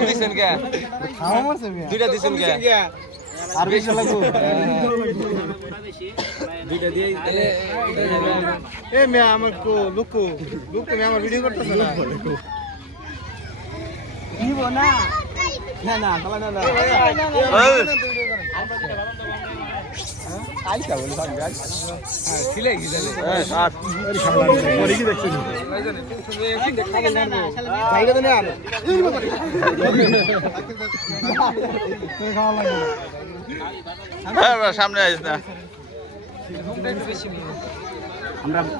দিছেন কে খাওয়া মারছে মিয়া দুইটা দিছেন কে আর বেশি লাগবো দুইটা দিয়ে এ মিয়া আমার কো লুকু মিয়া আমার ভিডিও করতেছ না নিব না না না খালা না না আইসা বল ভাগ গাছ ছিলে কি জানে আর ওই খালা পরে কি দেখছিস জায়গা তো না আর তুই খাওয়া লাগে হ্যাঁ সামনে আইস না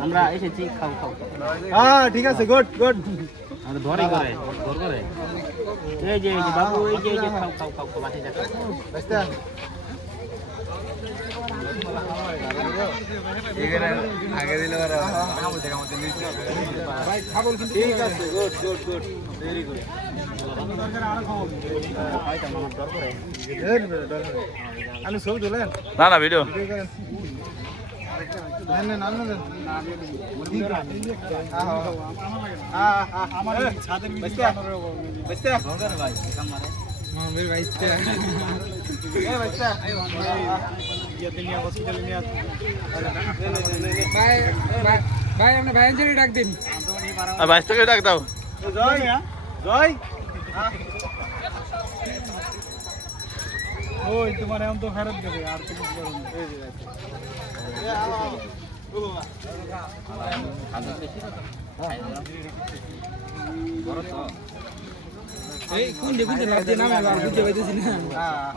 আমরা এসেছি খাও হ্যাঁ ঠিক আছে গুড আমরা ধরে করে এই যে বাবু এই যে খাও বাসে যাও বাস্তা এখানে আগে দিলে ভাই খাবো কিন্তু ঠিক আছে গুড ভেরি গুড আমি সব দিলেন না না ভিডিও আমার ছাদের ভাই আপনি ভাই ডাক দিন 22 টাকা ডাক দাও জয় ওই তোমার এখন তো ফেরত দেবে আর তো কিছু করুন এই কোন রাত দিয়ে নামে আর বুঝতে পাইতেছি না হ্যাঁ